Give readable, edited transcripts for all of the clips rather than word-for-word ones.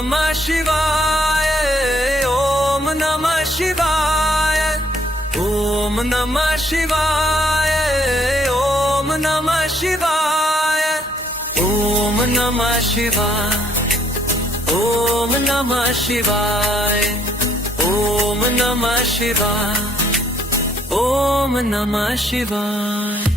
Namah Shivaya, Om Namah Shivaya, Om Namah Shivaya, Om Namah Shivaya, Om Namah Shivaya, Om Namah Shivaya, Om Namah Shivaya, Om Namah Shivaya.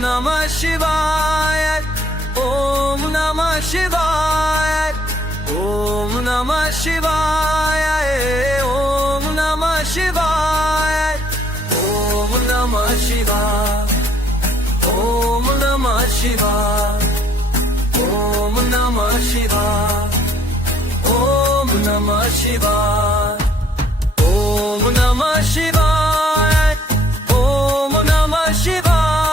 Namah Shivaya, Om Namah Shivaya, Om Namah Shivaya, Om Namah Shivaya, Om Namah Shivaya, Om Namah Shivaya, Om Namah Shivaya, Om Namah Shivaya, Om Namah Shivaya, Om Namah Shivaya.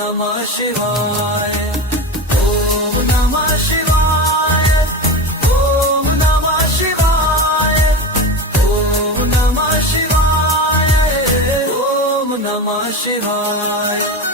Namah Shivaya, Om Namah Shivaya, Om Namah Shivaya, Om Namah Shivaya, Om Namah Shivaya.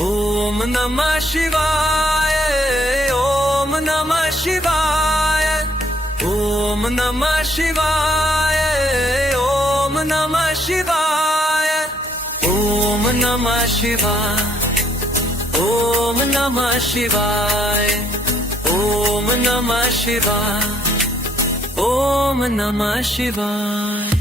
Om Namah Shivaya, Om Namah Shivaya, Om Namah Shivaya, Om Namah Shivaya, Om Namah Shivaya, Om Namah Shivaya, Om Namah Shivaya, Om Namah Shivaya.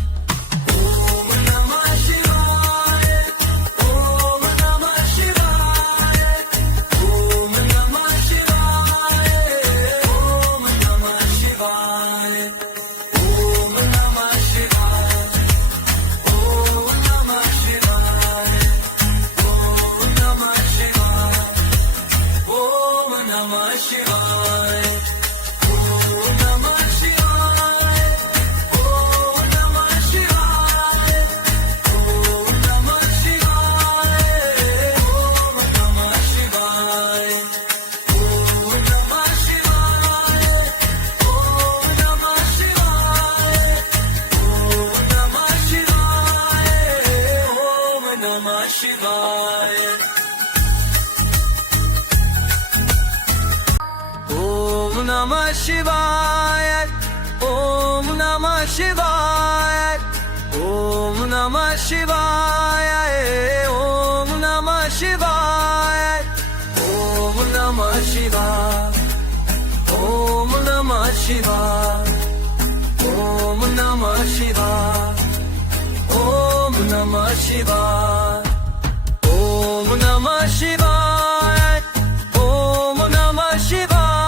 Namah Shivaya, Om Namah Shivaya, Om Namah Shivaya, Om Namah Shivaya, Om Namah Shivaya, Om Namah Shivaya, Om Namah Shivaya, Om Namah Shivaya, Om Namah Shivaya, Om Namah Shivaya.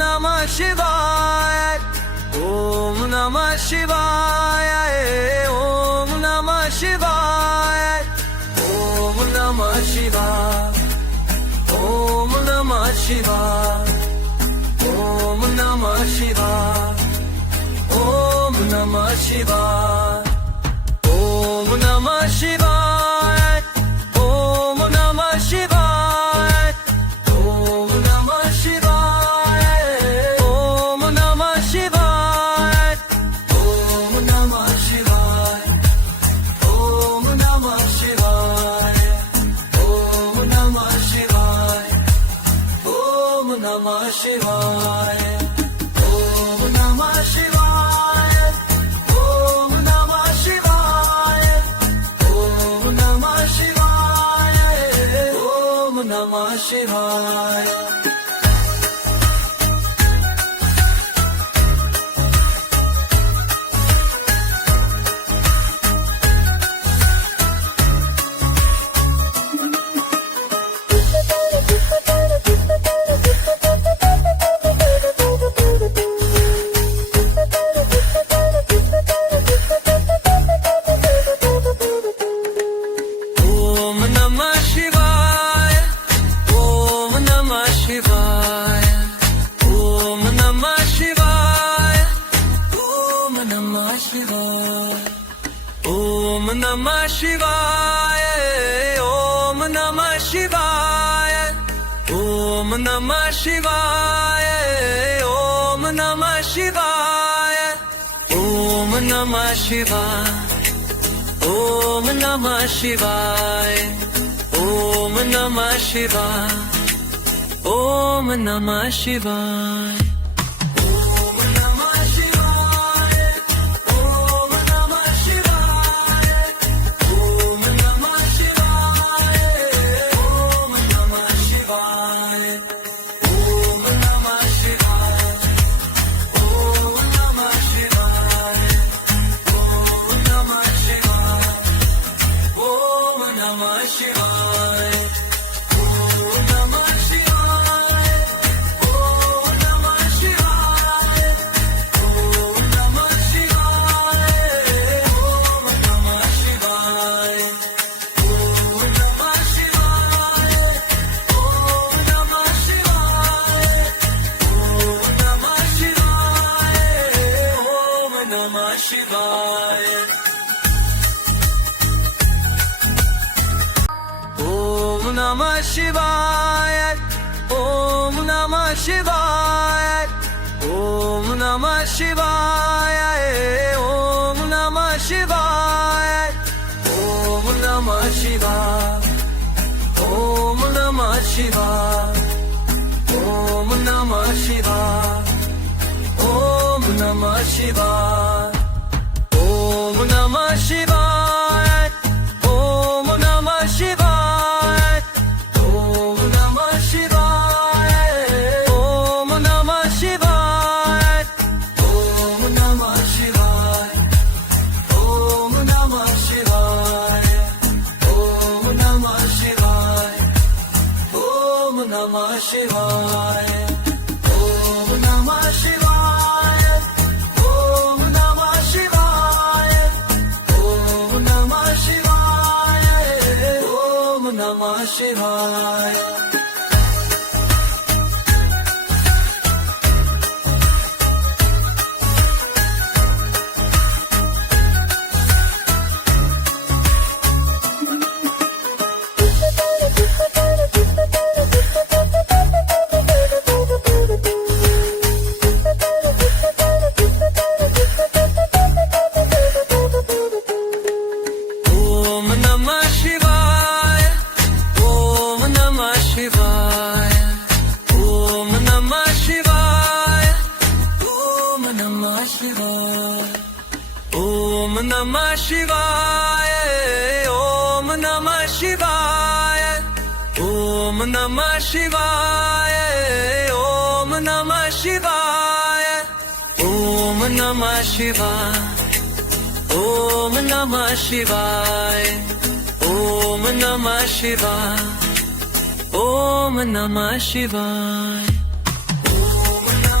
Namah Shivaya, Om Namah Shivaya, Om Namah Shivaya, Om Namah Shivaya, Om Namah Shivaya, Om Namah Shivaya, Om Namah Shivaya, Om Namah Shivaya, Om Namah Shivaya, Om Namah Shivaya, Om Namah Shivaya, Om Namah Shivaya, Om Namah Shivaya, Om Namah Shivaya, Om Namah Shivaya, Om Namah Shivaya, Om Namah Shivaya, Om Namah Shivaya, Om Namah Shivaya. Om Namah Shivaya, Om Namah Shivaya, Om Namah Shivaya, Om Namah Shivaya, Om Namah Shivaya, Om Namah Shivaya, Om Namah Shivaya, Om Namah Shivaya, Om Namah Shivaya, Om Namah Shivaya, Om Namah Shivaya, Om Namah Shivaya. Om Namah Shivaya, Om Namah Shivaya, Om Namah Shivaya, Om Namah Shivaya, Om Namah Shivaya, Om Namah Shivaya, Om Namah Shivaya, Om Namah Shivaya, Om Namah Shivaya, Om Namah Shivaya, Om Namah Shivaya, Om Namah Shivaya, Om Namah Shivaya, Om Namah Shivaya, Om Namah Shivaya, Om Namah Shivaya. Om Namah Shivaya, Om Namah Shivaya, Om Namah Shivaya, Om Namah Shivaya, Om Namah Shivaya, Om Namah Shivaya, Om Namah Shivaya, Om Namah Shivaya, Om Namah Shivaya, Om Namah Shivaya, Om Namah Shivaya, Om Namah Shivaya, Om Namah Shivaya, Om Namah Shivaya, Om Namah Shivaya, Om Namah Shivaya, Om Namah Shivaya, Om Namah Shivaya, Om Namah Shivaya, Om Namah Shivaya. Om Namah Shivaya, Om Namah Shivaya, Om Namah Shivaya, Om Namah Shivaya, Om Namah Shivaya, Om Namah Shivaya, Om Namah Shivaya, Om Namah Shivaya, Om Namah Shivaya, Om Namah Shivaya, Om Namah Shivaya, Om Namah Shivaya, Om Namah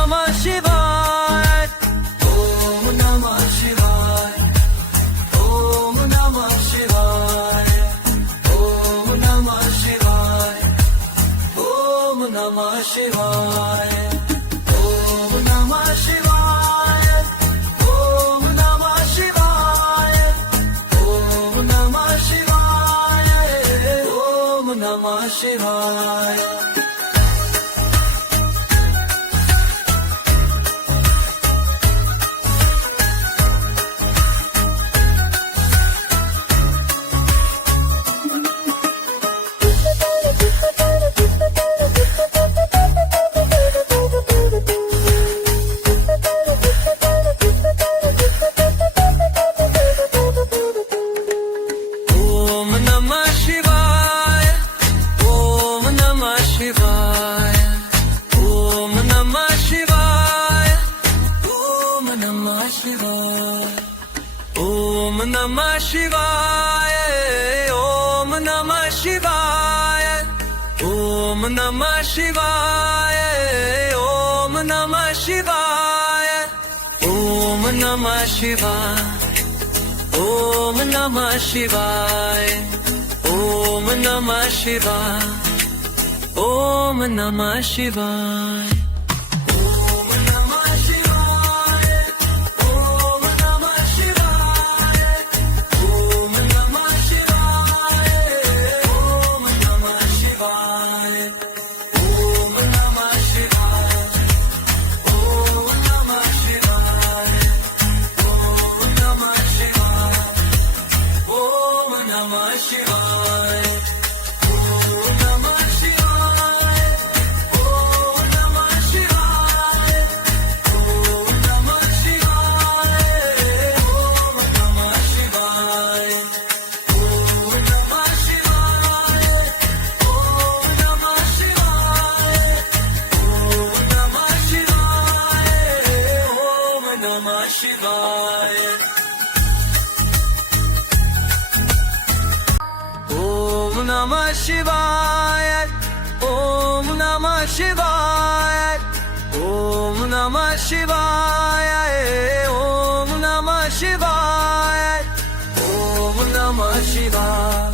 Namah Shivaya, Om Namah Shivaya, Om Namah Shivaya, Om Namah Shivaya, Om Namah Shivaya, Om Namah Shivaya, Om Namah Shivaya, Om Namah Shivaya. Namah Shivaya, Om Namah Shivaya, Om Namah Shivaya, Om Namah Shivaya, Om Namah Shivaya,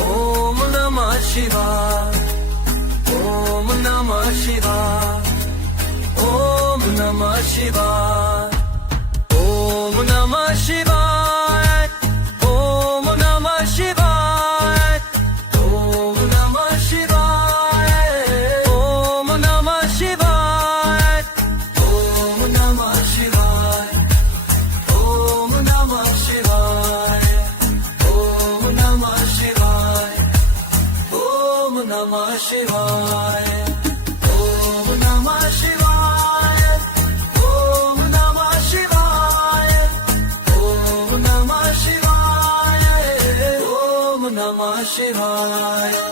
Om Namah Shivaya, Om Namah Shivaya, Om Namah Shivaya, Om Namah Shivaya, Om Namah Shivaya. Namah Shivaya, Om Namah Shivaya, Om Namah Shivaya, Om Namah Shivaya, Om Namah Shivaya.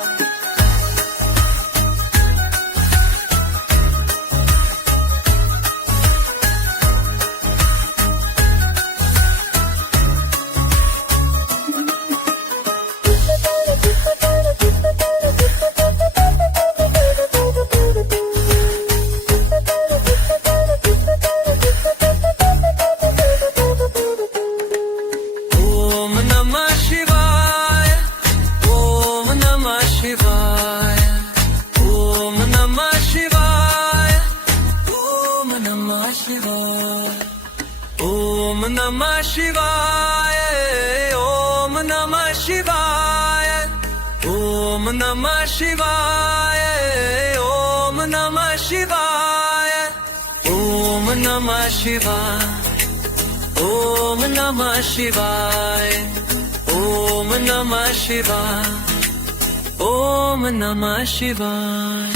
Om Namah Shivaya, Om Namah Shivaya, Om Namah Shivaya, Om Namah Shivaya, Om Namah Shivaya, Om Namah Shivaya, Om Namah Shivaya, Om Namah Shivaya.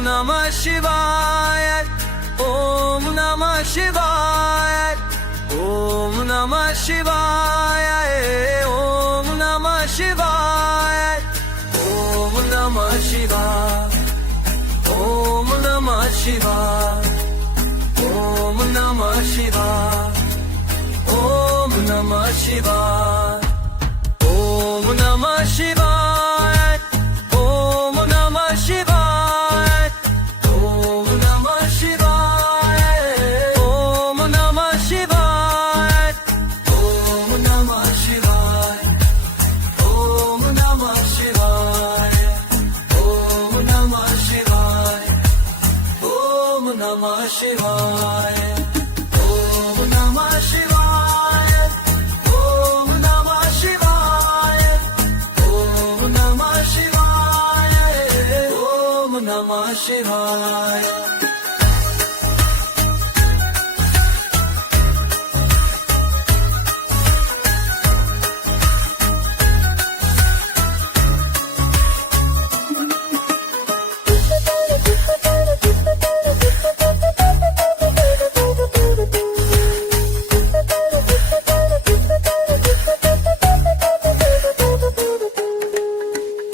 Namah Shivaya, Om Namah Shivaya, Om Namah Shivaya, Om Namah Shivaya, Om Namah Shivaya, Om Namah Shivaya, Om Namah Shivaya, Om Namah Shivaya, Om Namah Shivaya, Om Namah Shivaya. Om शिवाय.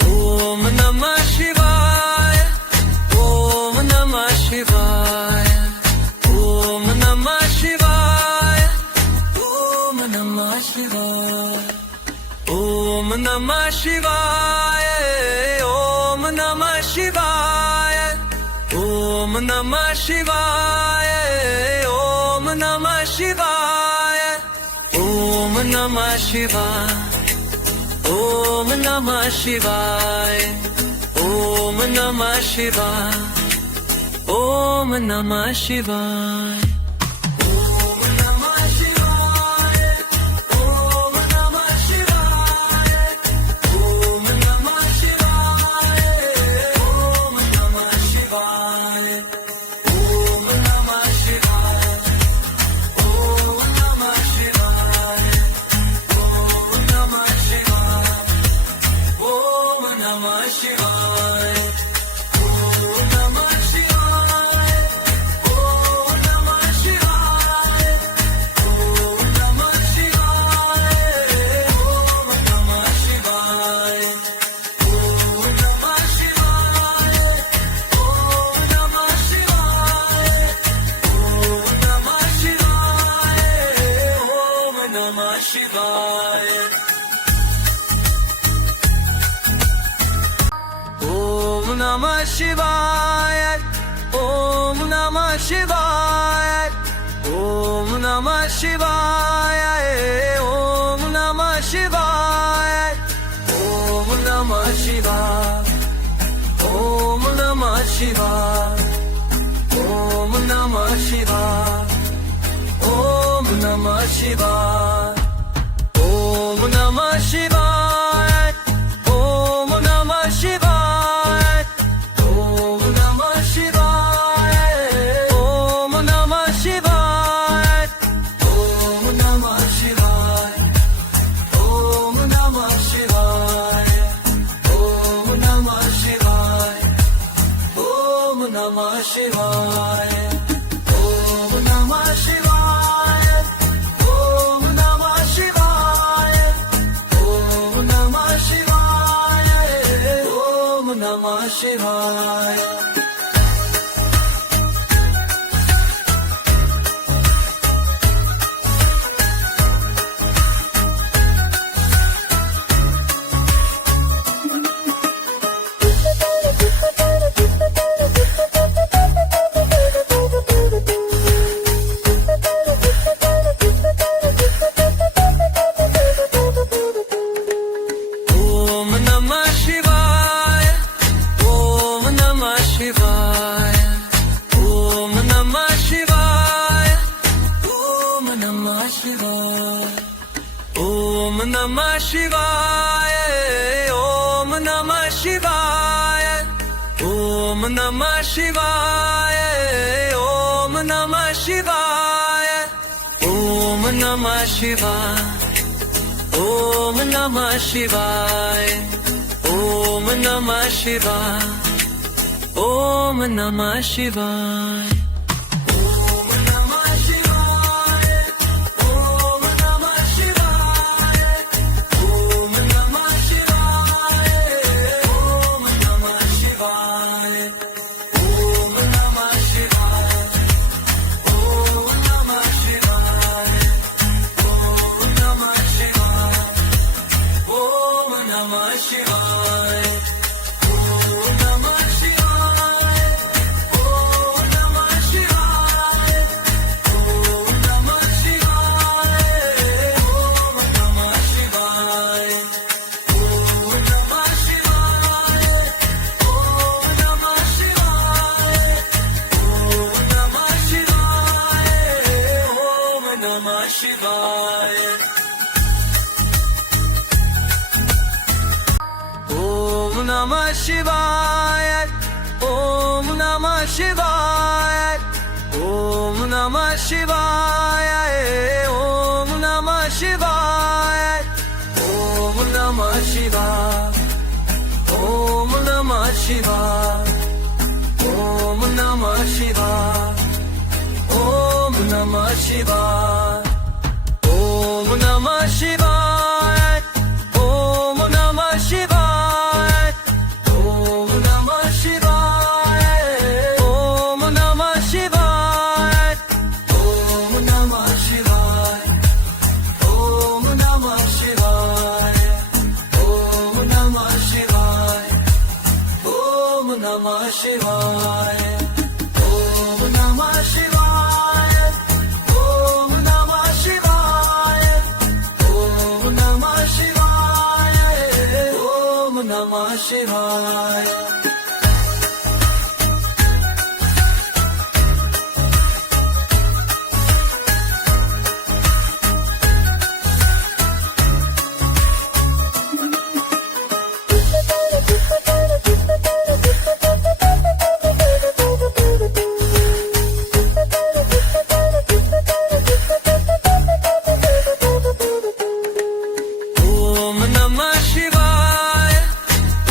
Om Namah Shivaya, Om Namah Shivaya, Om Namah Shivaya, Om Namah Shivaya, Om Namah Shivaya, Om Namah Shivaya, Om Namah Shivaya, Om Namah Shivaya. Om Namah Shivaya, Om Namah Shivaya, Om Namah Shivaya, Om Namah Shivaya, Om Namah Shivaya, Om Namah Shivaya, Om Namah Shivaya, Om Namah Shivaya, Om Namah Shivaya, Om Namah Shivaya, Om Namah Shivaya, Om Namah Shivaya, Om Namah Shivaya, Om Namah Shivaya, Om Namah Shivaya, Om Namah Shivaya, Om Namah Shivaya, Om Namah Shivaya, Om Namah Shivaya, Om Namah Shivaya. Om Namah Shivaya, Om Namah Shivaya, Om Namah Shivaya, Om Namah Shivaya, Om Namah Shivaya, Om Namah Shivaya, Om Namah Shivaya, Om Namah Shivaya, Om Namah Shivaya, Om Namah Shivaya, Om Namah Shivaya, Om Namah Shivaya. Om Namah Shivaya, Om Namah Shivaya, Om Namah Shivaya, Om Namah Shivaya, Om Namah Shivaya, Om Namah Shivaya, Om Namah Shivaya, Om Namah Shivaya, Om Namah Shivaya, Om Namah Shivaya, Om Namah Shivaya, Om Namah Shivaya, Om Namah Shivaya, Om Namah Shivaya, Om Namah Shivaya, Om Namah Shivaya, Om Namah Shivaya, Om Namah Shivaya, Om Namah Shivaya, Om Namah Shivaya, Om Namah Shivaya, Om Namah Shivaya, Om Namah Shivaya, Om Namah Shivaya, Om Namah Shivaya, Om Namah Shivaya, Om Namah Shivaya, Om Namah Shivaya, Om Namah Shivaya, Om Namah Shivaya, Om Namah Shivaya, Om Namah Shivaya, Om Namah Shivaya, Om Namah Shivaya. Om Namah Shivaya,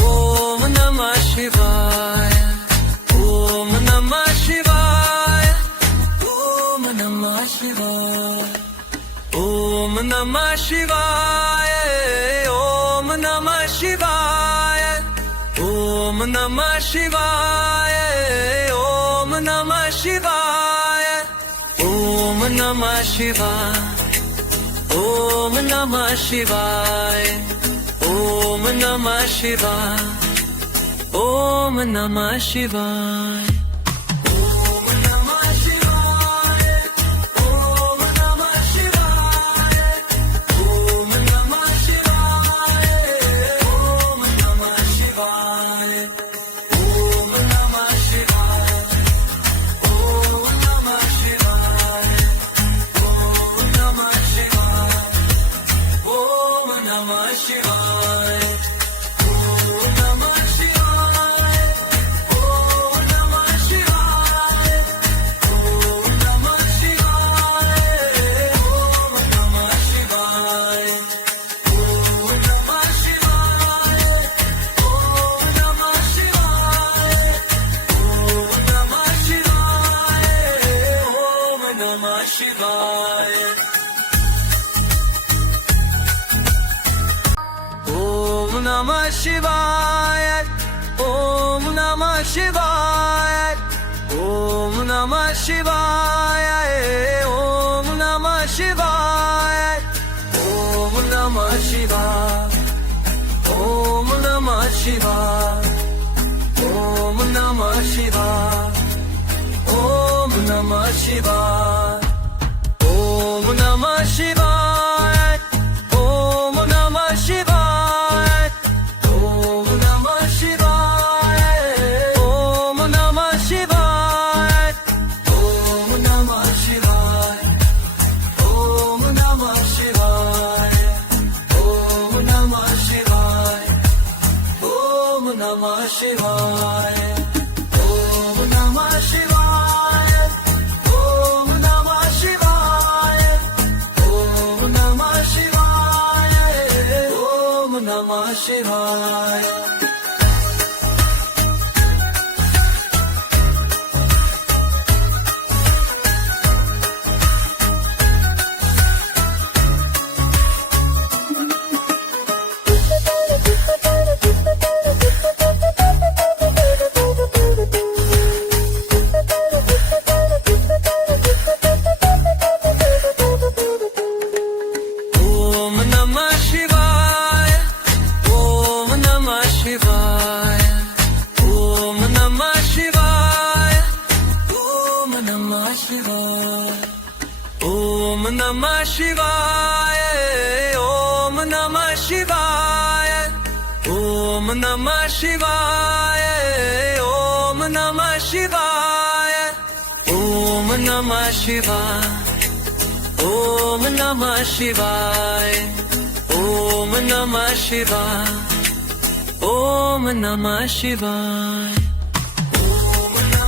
Om Namah Shivaya, Om Namah Shivaya, Om Namah Shivaya, Om Namah Shivaya, Om Namah Shivaya, Om Namah Shivaya, Om Namah Shivaya, Om Namah Shivaya, Om Namah Shivaya, Om Namah Shivaya, Om Namah Shivaya. Om Namah Shivaya, Om Namah Shivaya, Om Namah Shivaya, Om Namah Shivaya, Om Namah Shivaya, Om Namah Shivaya, Om Namah Shivaya, Om Namah Shivaya, Om Namah Shivaya, Om Namah Shivaya, Om Namah Shivaya, Om Namah Shivaya, Om Namah Shivaya, Om Namah Shivaya, Om Namah Shivaya, Om Namah Shivaya. Om Namah Shivaya, Om Namah Shivaya, Om Namah Shivaya, Om Namah Shivaya, Om Namah Shivaya, Om Namah Shivaya, Om Namah Shivaya, Om Namah Shivaya, Om Namah Shivaya, Om Namah Shivaya, Om Namah Shivaya, Om Namah Shivaya, Om Namah Shivaya, Om Namah Shivaya, Om Namah Shivaya, Om Namah Shivaya, Om Namah Shivaya, Om Namah Shivaya, Om Namah Shivaya, Om Namah Shivaya. Om Namah Shivaya, Om Namah Shivaya, Om Namah Shivaya, Om Namah Shivaya, Om Namah Shivaya, Om Namah Shivaya, Om Namah Shivaya, Om Namah Shivaya, Om Namah Shivaya, Om Namah Shivaya, Om Namah Shivaya, Om Namah Shivaya, Om Namah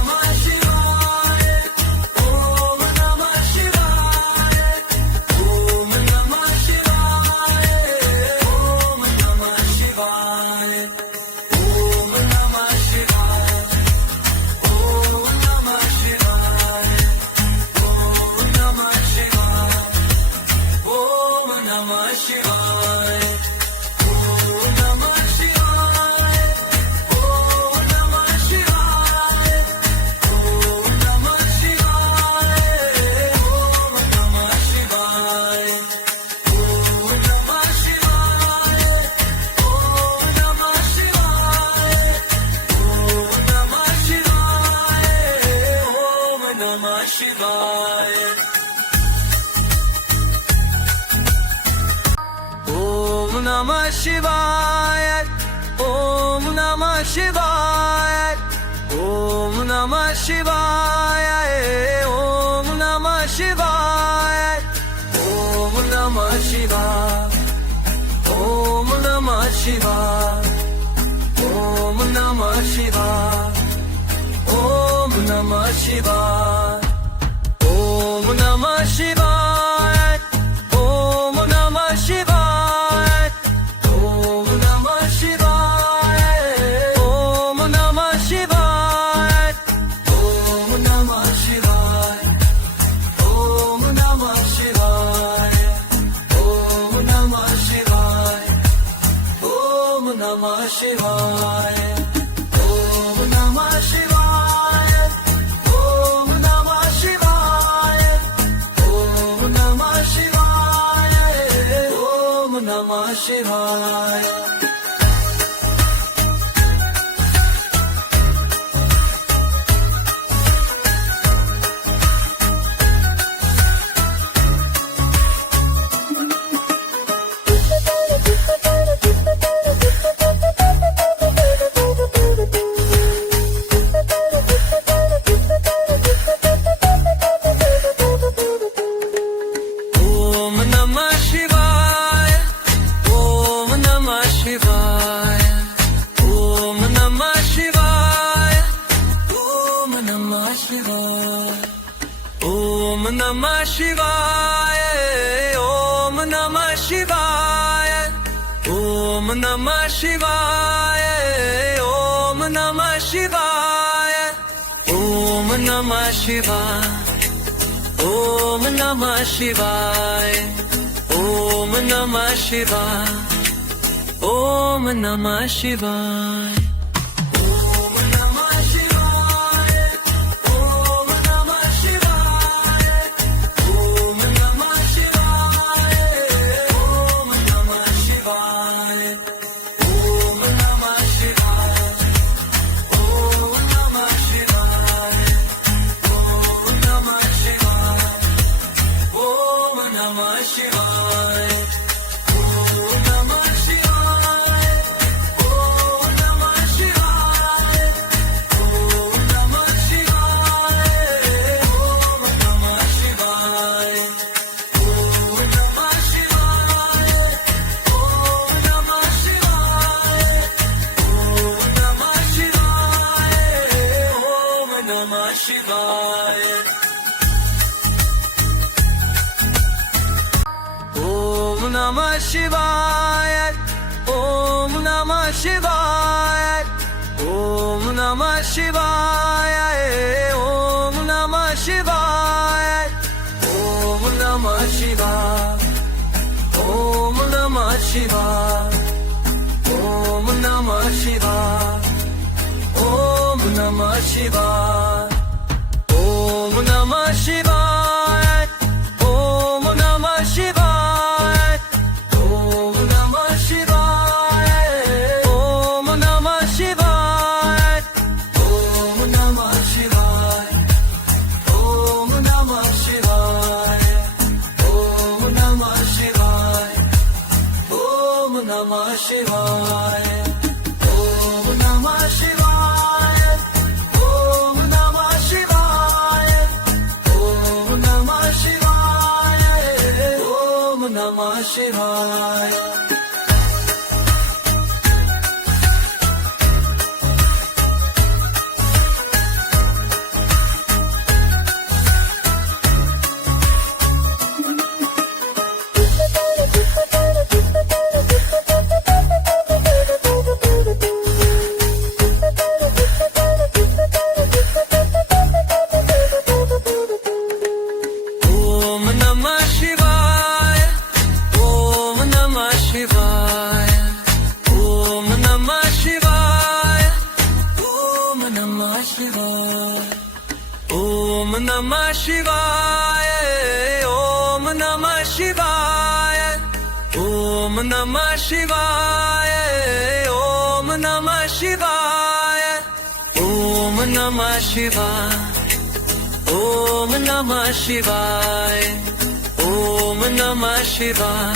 Namah Shivaya, Om Namah Shivaya, Om Namah Shivaya, Om Namah Shivaya, Om Namah Shivaya, Om Namah Shivaya, Om Namah Shivaya, Om Namah Shivaya, Om Namah Shivaya, Om Namah Shivaya, Om Namah Shivaya, Om Namah Shivaya, Om Namah Shivaya, Om Namah Shivaya, Om Namah Shivaya, Om Namah Shivaya, Om Namah Shivaya, Om Namah Shivaya, Om Namah Shivaya, Om Namah Shivaya. Om Namah Shivaya, Om Namah Shivaya, Om Namah Shivaya, Om Namah Shivaya, Om Namah Shivaya, Om Namah Shivaya, Om Namah Shivaya, Om Namah Shivaya, Om Namah Shivaya, Om Namah Shivaya, Om Namah Shivaya, Om Namah Shivaya. Om Namah Shivaya, Om Namah Shivaya, Om Namah Shivaya, Om Namah Shivaya, Om Namah Shivaya, Om Namah Shivaya, Om Namah Shivaya, Om Namah Shivaya, Om Namah Shivaya, Om Namah Shivaya, Om Namah Shivaya, Om Namah Shivaya, Om Namah Shivaya, Om Namah Shivaya, Om Namah Shivaya, Om Namah Shivaya. Om Namah Shivaya, Om Namah Shivaya, Om Namah Shivaya, Om Namah Shivaya, Om Namah Shivaya, Om Namah Shivaya, Om Namah Shivaya, Om Namah Shivaya, Om Namah Shivaya, Om Namah Shivaya, Om Namah Shivaya, Om Namah Shivaya, Om Namah Shivaya, Om Namah Shivaya, Om Namah Shivaya, Om Namah Shivaya, Om Namah Shivaya, Om Namah Shivaya, Om Namah Shivaya, Om Namah Shivaya. Om Namah Shivaya, Om Namah Shivaya, Om Namah Shivaya, Om Namah Shivaya, Om Namah Shivaya, Om Namah Shivaya, Om Namah Shivaya, Om Namah Shivaya, Om Namah Shivaya, Om Namah Shivaya, Om Namah Shivaya,